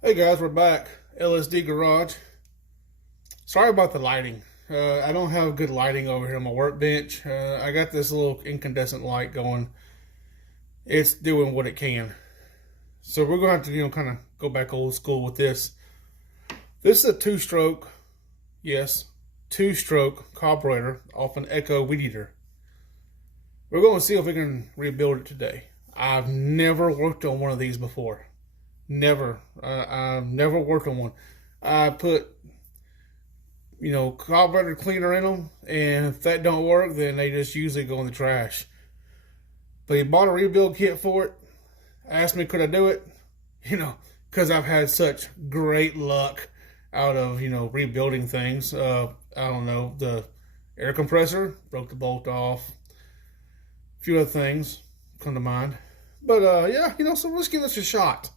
Hey guys, we're back. LSD Garage. Sorry about the lighting. I don't have good lighting over here on my workbench. I got this little incandescent light going. It's doing what it can. So we're going to have to, kind of go back old school with this. This is a two-stroke, yes, two-stroke carburetor off an Echo weed eater. We're going to see if we can rebuild it today. I've never worked on one of these before. Never. I've never worked on one. I put, carburetor cleaner in them, and if that don't work, then they just usually go in the trash. But he bought a rebuild kit for it. Asked me could I do it, because I've had such great luck out of, rebuilding things. I don't know, the air compressor, broke the bolt off. A few other things come to mind. But, yeah, so let's give this a shot.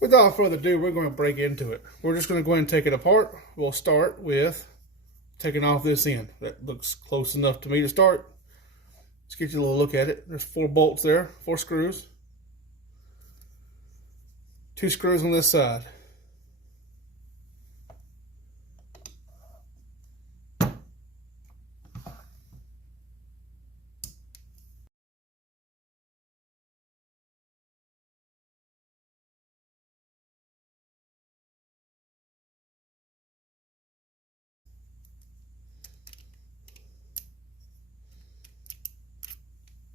Without further ado, we're going to break into it. We're just going to go ahead and take it apart. We'll start with taking off this end. That looks close enough to me to start. Let's get you a little look at it. There's 4 bolts there, 4 screws. 2 screws on this side.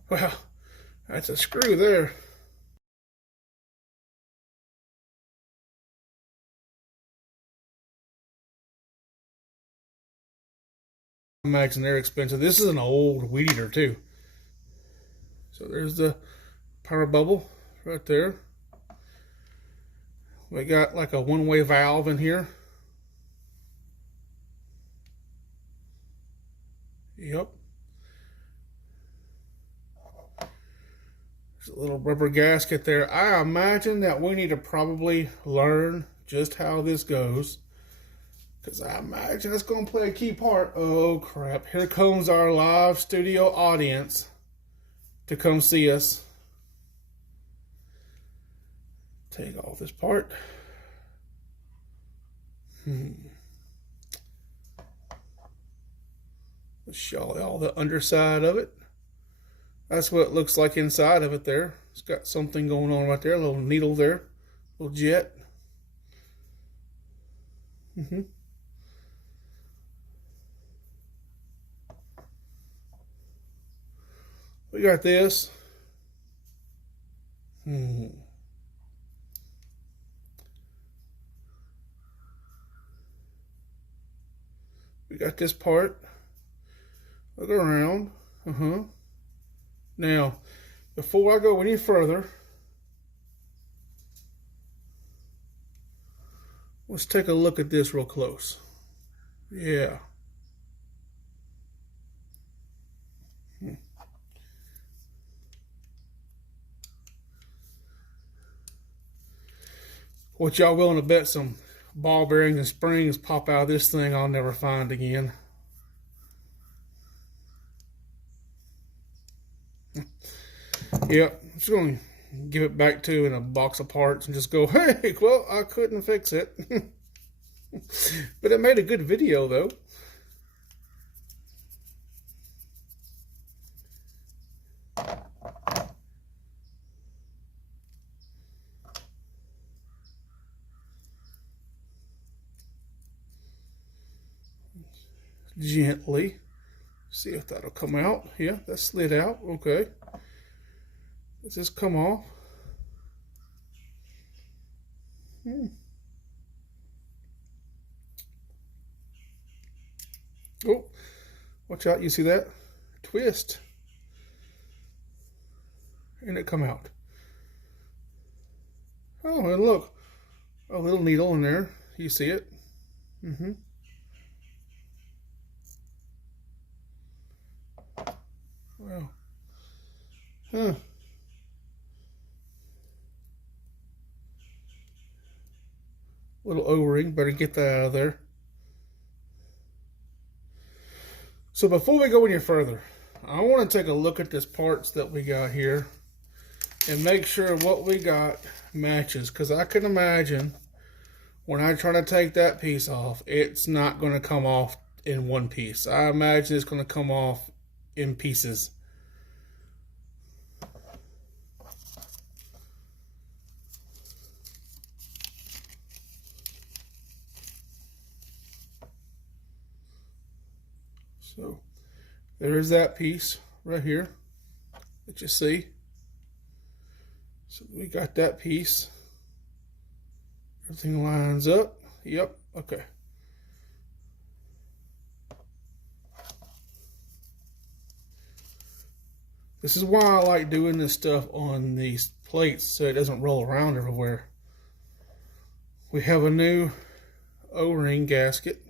Well, that's a screw there. I imagine they're expensive. This is an old weed eater too. So there's the power bubble right there. We got like a one-way valve in here. Yep. There's a little rubber gasket there. I imagine that we need to probably learn just how this goes, because I imagine it's going to play a key part. Oh crap, here comes our live studio audience to come see us. Take off this part. Let's show all the underside of it. That's what it looks like inside of it there. It's got something going on right there, a little needle there, a little jet. We got this. We got this part. Look around. Now, before I go any further, let's take a look at this real close. Yeah. What y'all willing to bet some ball bearings and springs pop out of this thing I'll never find again? Yep, I'm just going to give it back to in a box of parts and just go, hey, well, I couldn't fix it. But it made a good video, though. Gently. See if that'll come out. Yeah, that slid out. Okay. Does this come off? Oh, watch out. You see that? Twist. And it come out. Oh, and look. A little needle in there. You see it? Wow. Huh. Little O-ring, better get that out of there. So before we go any further, I want to take a look at this parts that we got here. and make sure what we got matches, because I can imagine when I try to take that piece off, it's not going to come off in one piece. I imagine it's going to come off in pieces. So there is that piece right here that you see. So we got that piece. Everything lines up. Yep, okay. This is why I like doing this stuff on these plates so it doesn't roll around everywhere. We have a new O-ring gasket,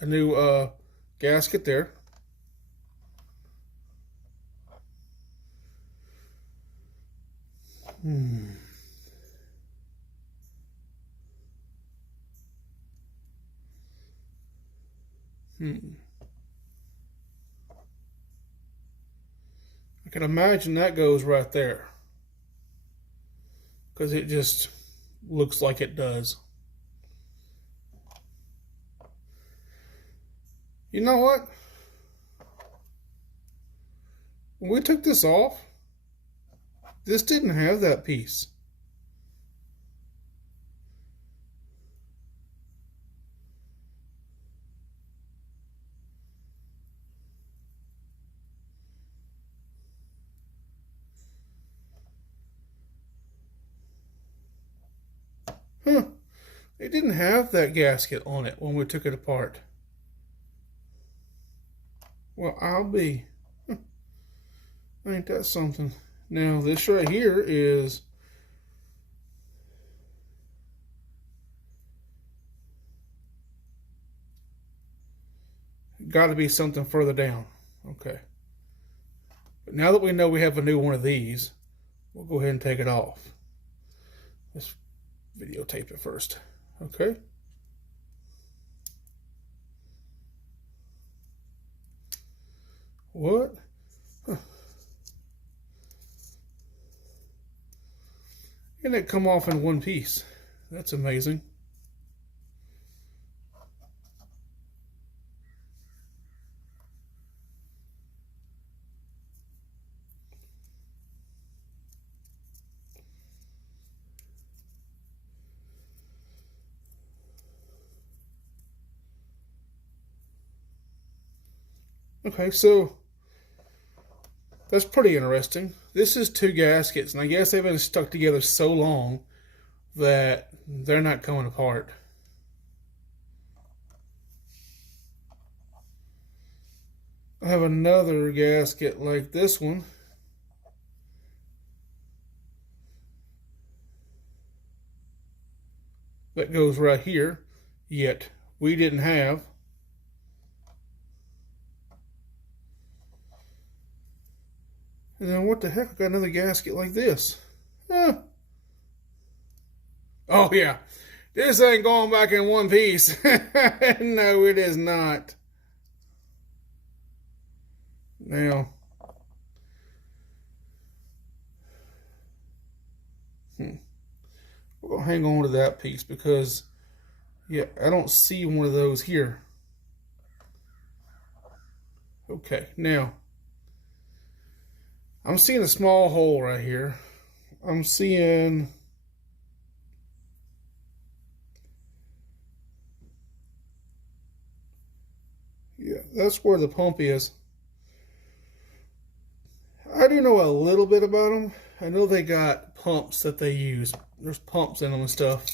a new gasket there. I can imagine that goes right there, because it just looks like it does. You know what? When we took this off, this didn't have that piece. Huh. It didn't have that gasket on it when we took it apart. Well, I'll be. Ain't that something? Now, this right here is got to be something further down. Okay. But now that we know we have a new one of these, we'll go ahead and take it off. Let's videotape it first. Okay. What? Huh. And it come off in one piece. That's amazing. Okay, so that's pretty interesting. This is two gaskets, and I guess they've been stuck together so long that they're not coming apart. I have another gasket like this one. That goes right here, yet we didn't have. And then what the heck? I got another gasket like this. Huh. Oh yeah, this ain't going back in one piece. No, it is not. Now, we're gonna hang on to that piece because, yeah, I don't see one of those here. Okay, now I'm seeing a small hole right here. I'm seeing. Yeah, that's where the pump is. I do know a little bit about them. I know they got pumps that they use. There's pumps in them and stuff.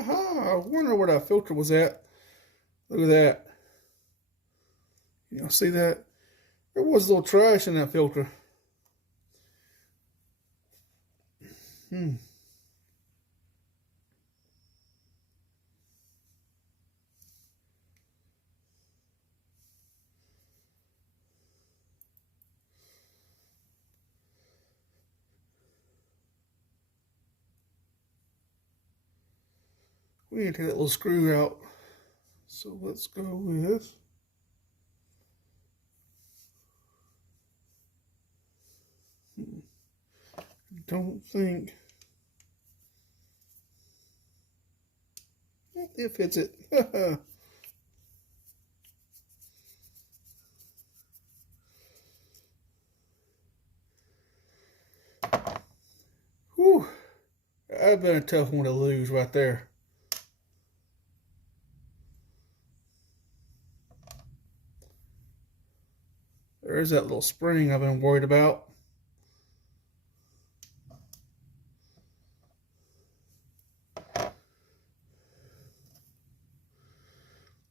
Aha! I wonder where that filter was at. Look at that. You know, see that? There was a little trash in that filter. Hmm. We need to take that little screw out. So let's go with don't think it fits it. Whew. That'd been a tough one to lose right there. There's that little spring I've been worried about.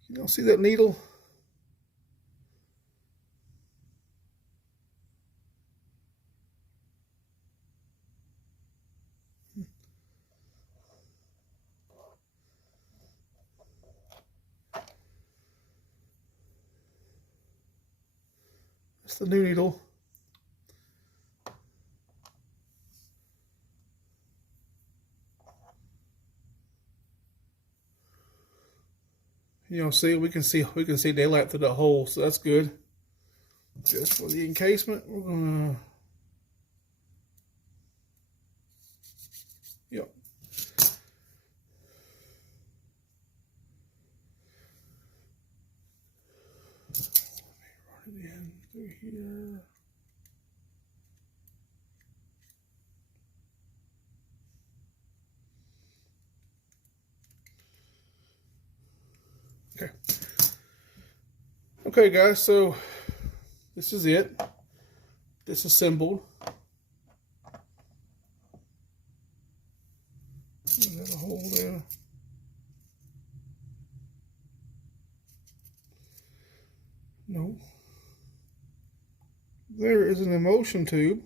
You don't see that needle? That's the new needle. You know, see we can see daylight through that hole, so that's good. Just for the encasement, we're gonna yep. Let me run it in through here. Okay. Okay, guys, so this is it. Disassembled. There's a hole there. No. There is an emulsion tube.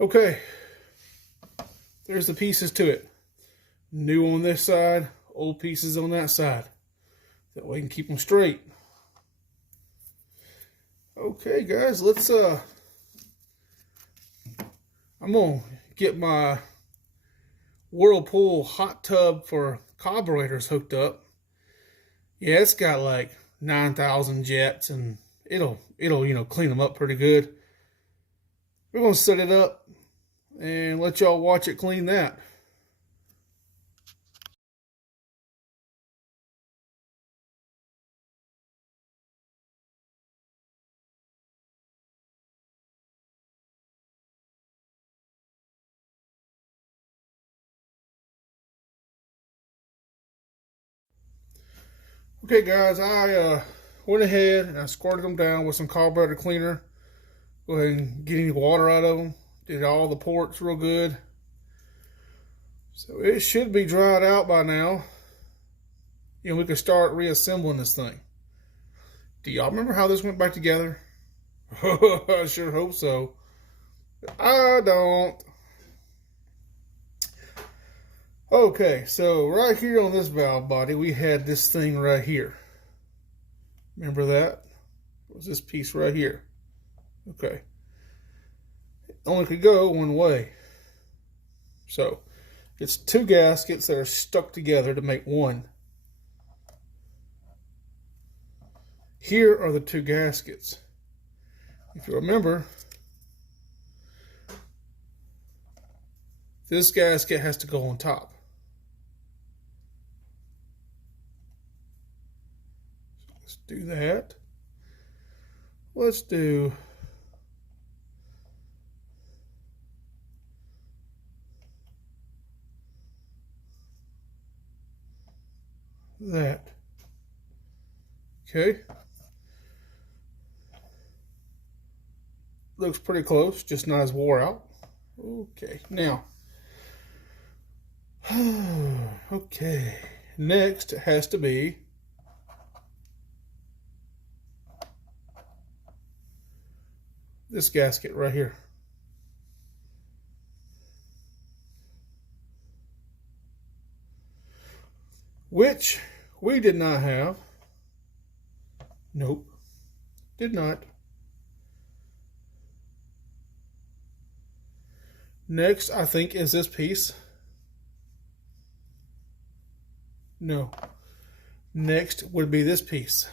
Okay, there's the pieces to it. New on this side, old pieces on that side. That way we can keep them straight. Okay, guys, let's I'm gonna get my Whirlpool hot tub for carburetors hooked up. Yeah, it's got like 9,000 jets, and it'll clean them up pretty good. We're gonna set it up and let y'all watch it clean that. Okay, guys, I went ahead and I squirted them down with some carburetor cleaner. Go ahead and get any water out of them. Did all the ports real good. So it should be dried out by now. You know, we can start reassembling this thing. Do y'all remember how this went back together? I sure hope so. I don't. Okay, so right here on this valve body, we had this thing right here. Remember that? It was this piece right here. Okay. It only could go one way. So, it's two gaskets that are stuck together to make one. Here are the two gaskets. If you remember, this gasket has to go on top. So let's do that. Let's do that. Okay. Looks pretty close, just not as wore out. Okay, now. Okay, next it has to be this gasket right here. Which we did not have. Nope, did not. Next, I think, is this piece. No. Next would be this piece.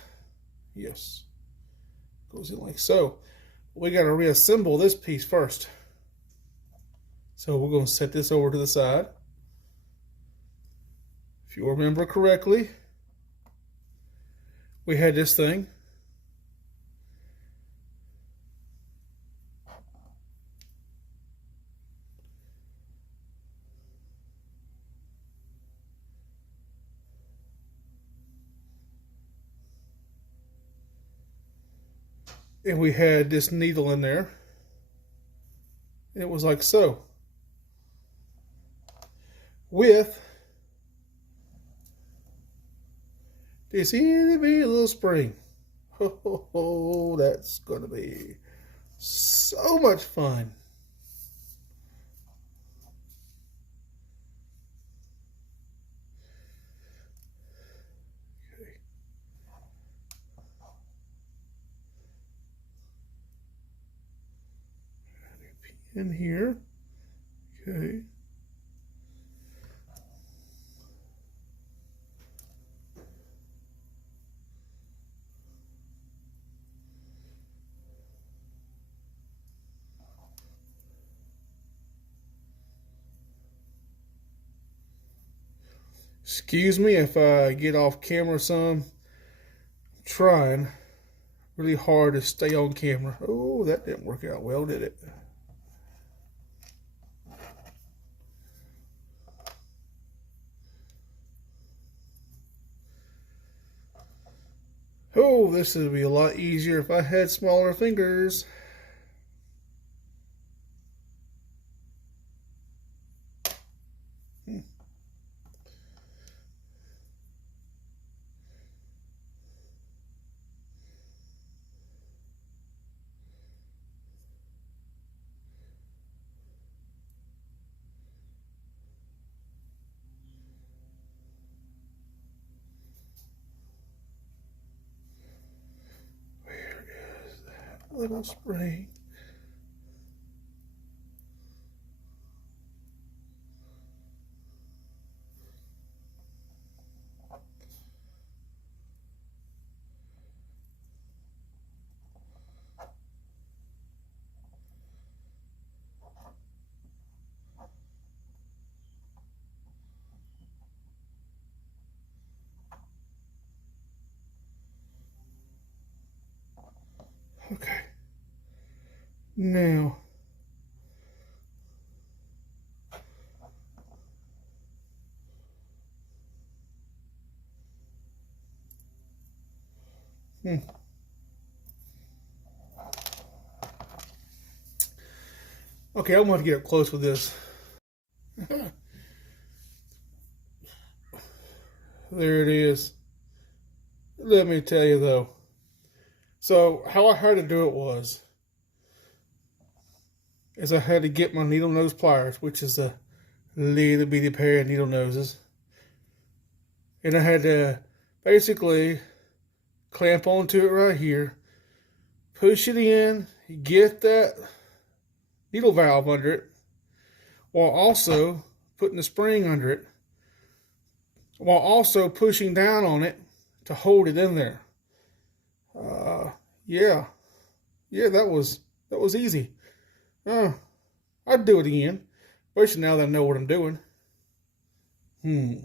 Yes. Goes in like so. We got to reassemble this piece first. So we're going to set this over to the side. If you remember correctly, we had this thing. And we had this needle in there. It was like so. With this itty bitty little spring. Oh, that's going to be so much fun. Okay. In here. Okay. Excuse me if I get off camera some. I'm trying really hard to stay on camera. Oh, that didn't work out well, did it? Oh, this would be a lot easier if I had smaller fingers. Little spring. Okay. Now, okay, I'm going to get up close with this. There it is. Let me tell you though. So how I had to do it is I had to get my needle nose pliers, which is a little bitty pair of needle noses, and I had to basically clamp onto it right here, push it in, get that needle valve under it, while also putting the spring under it, while also pushing down on it to hold it in there. Yeah, that was easy. I'd do it again, especially now that I know what I'm doing. Okay,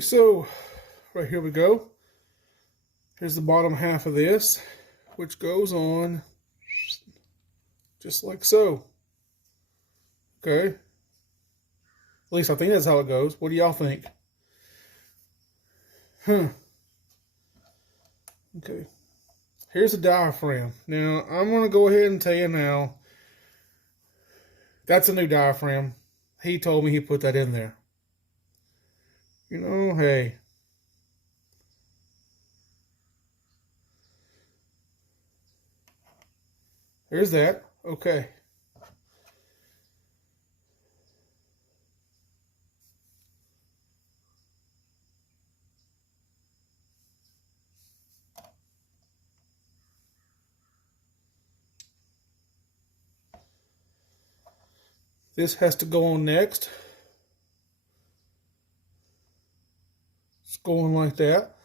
so right here we go. Here's the bottom half of this, which goes on just like so. Okay. At least I think that's how it goes. What do y'all think? Huh. Okay. Here's the diaphragm. Now, I'm going to go ahead and tell you now, that's a new diaphragm. He told me he put that in there. You know, hey. There's that. Okay. This has to go on next. It's going like that.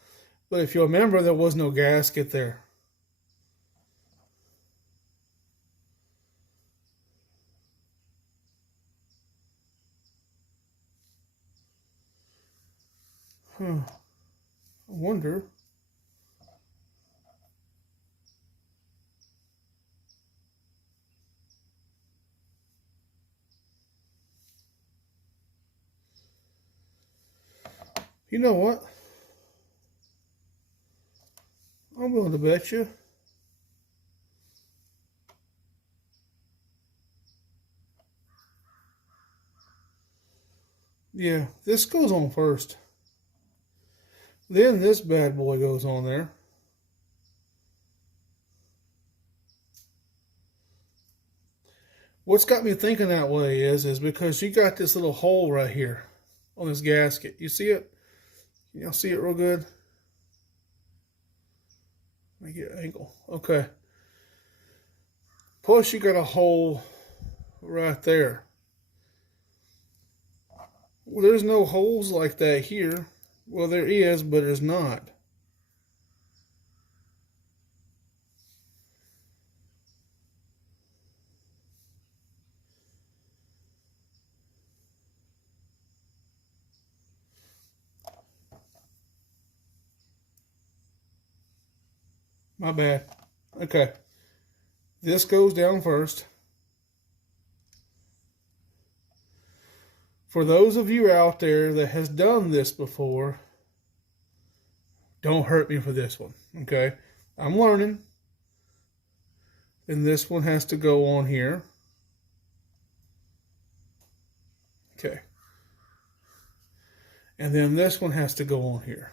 But if you remember, there was no gasket there. Huh. I wonder. You know what? I'm willing to bet you. Yeah, this goes on first. Then this bad boy goes on there. What's got me thinking that way is because you got this little hole right here on this gasket. You see it? Can y'all see it real good? Let me get an angle. Okay. Plus you got a hole right there. Well, there's no holes like that here. Well, there is, but there's not. My bad. Okay. This goes down first. For those of you out there that has done this before, don't hurt me for this one, okay? I'm learning. And this one has to go on here. Okay. And then this one has to go on here.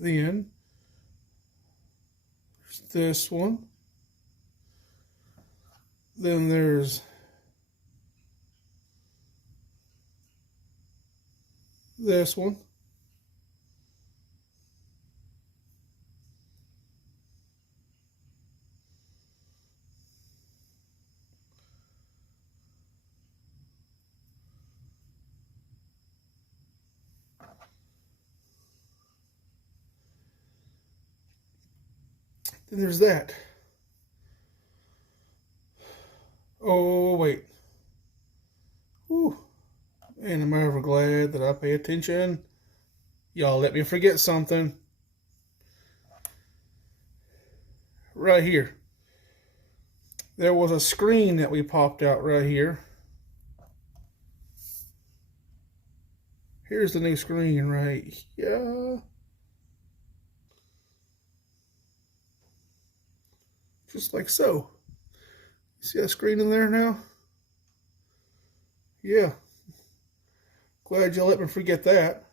Then there's this one. Then there's this one. Then there's that. Oh, wait. Whew. And am I ever glad that I pay attention? Y'all let me forget something. Right here. There was a screen that we popped out right here. Here's the new screen right here. Just like so. See that screen in there now? Yeah. Glad you let me forget that.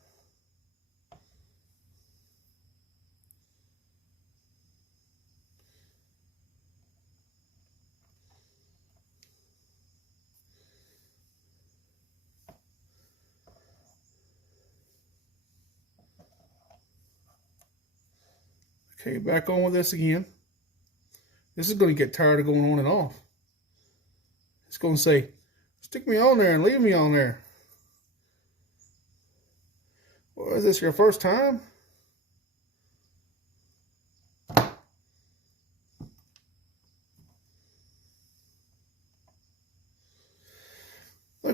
Okay, back on with this again. This is going to get tired of going on and off. It's going to say, stick me on there and leave me on there. Well, is this your first time?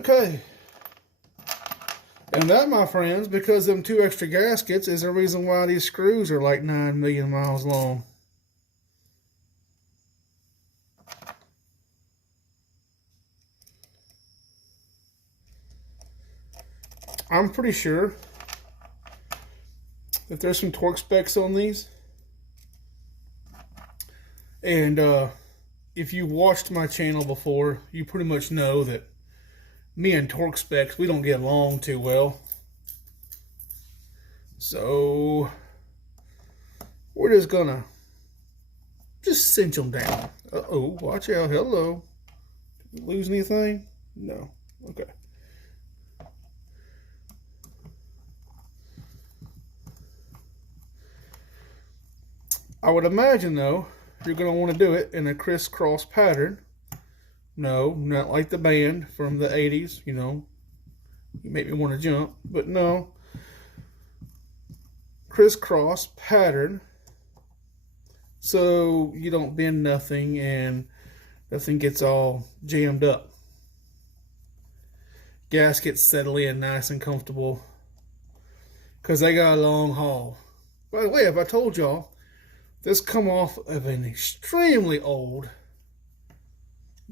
Okay. And that, my friends, because them 2 extra gaskets is the reason why these screws are like 9 million miles long. I'm pretty sure that there's some torque specs on these. And if you watched my channel before, you pretty much know that me and torque specs, we don't get along too well. So we're just gonna cinch them down. Uh-oh, watch out. Hello. Did we lose anything? No. Okay. I would imagine, though, you're going to want to do it in a crisscross pattern. No, not like the band from the 80s, you know. You make me want to jump, but no. Crisscross pattern, so you don't bend nothing and nothing gets all jammed up. Gaskets settle in nice and comfortable because they got a long haul. By the way, if I told y'all, this come off of an extremely old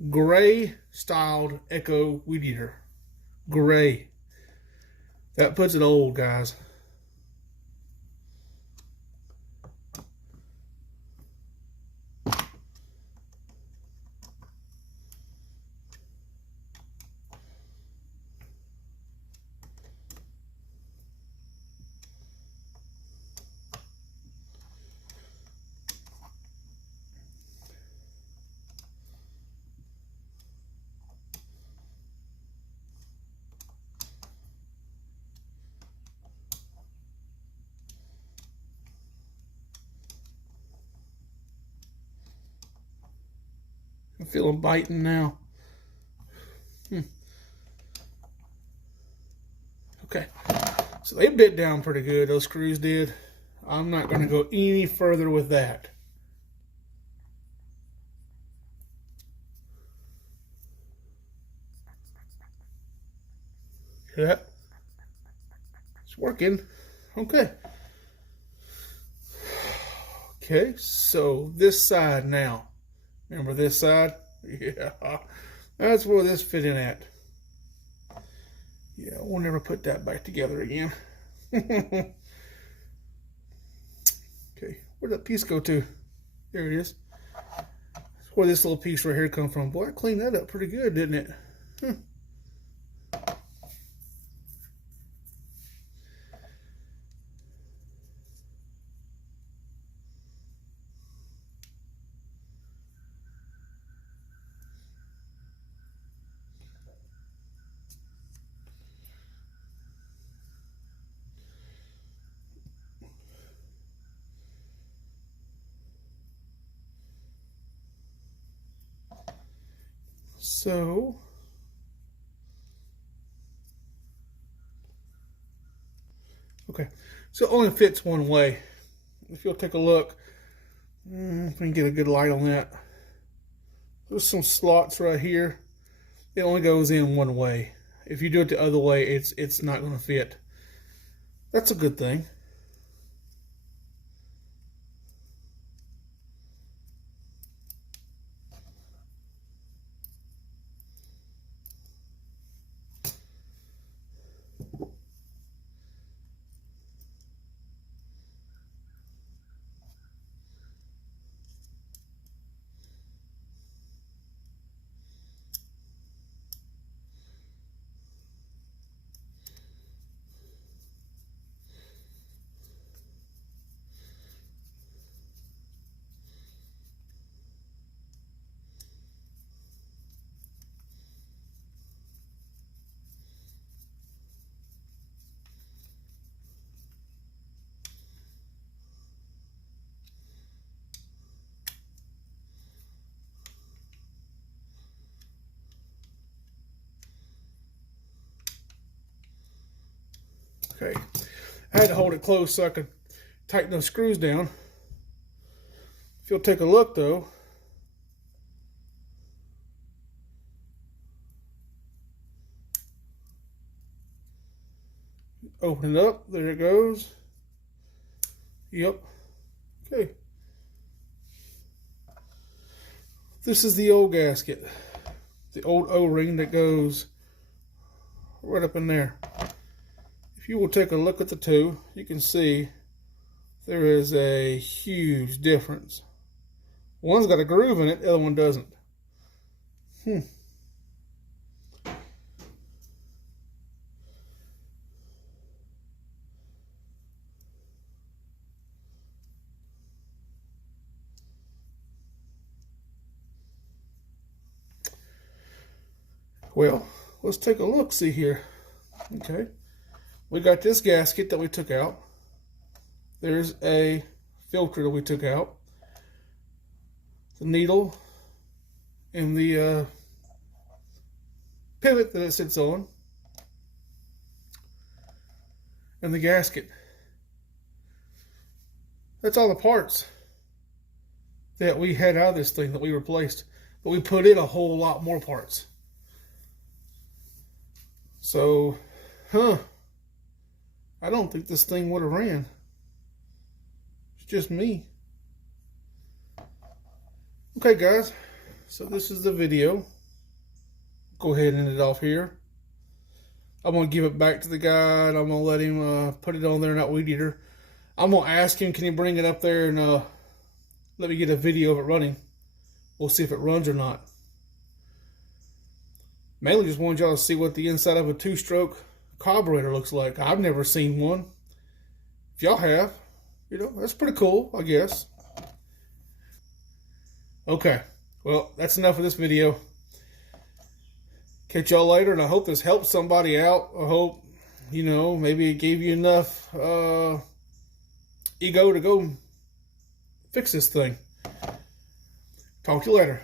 gray styled Echo weed eater. Gray. That puts it old, guys. I feel them biting now. Okay, so they bit down pretty good, those screws did. I'm not going to go any further with that. Hear that? It's working. Okay. Okay, so this side now. Remember this side? Yeah, that's where this fit in at. Yeah, we'll never put that back together again. Okay, where'd that piece go to? There it is. That's where this little piece right here come from. Boy, I cleaned that up pretty good, didn't it? So, okay, so it only fits one way. If you'll take a look, if we can get a good light on that. There's some slots right here. It only goes in one way. If you do it the other way, it's not going to fit. That's a good thing. Okay, I had to hold it close so I could tighten those screws down. If you'll take a look though, Open it up. There it goes. Yep. Okay. This is the old gasket. The old O-ring that goes right up in there. If you will take a look at the two, you can see there is a huge difference. One's got a groove in it, the other one doesn't. Well, let's take a look, see here. Okay, we got this gasket that we took out. There's a filter that we took out. The needle and the pivot that it sits on. And the gasket. That's all the parts that we had out of this thing that we replaced. But we put in a whole lot more parts. So, I don't think this thing would have ran. It's just me. Okay, guys. So this is the video. Go ahead and end it off here. I'm going to give it back to the guy, and I'm going to let him put it on there, not weed eater. I'm going to ask him, can he bring it up there and let me get a video of it running. We'll see if it runs or not. Mainly just wanted y'all to see what the inside of a 2-stroke carburator looks like. I've never seen one. If y'all have, you know, that's pretty cool, I guess. Okay, well, that's enough of this video. Catch y'all later, and I hope this helped somebody out. I hope, you know, maybe it gave you enough ego to go fix this thing. Talk to you later.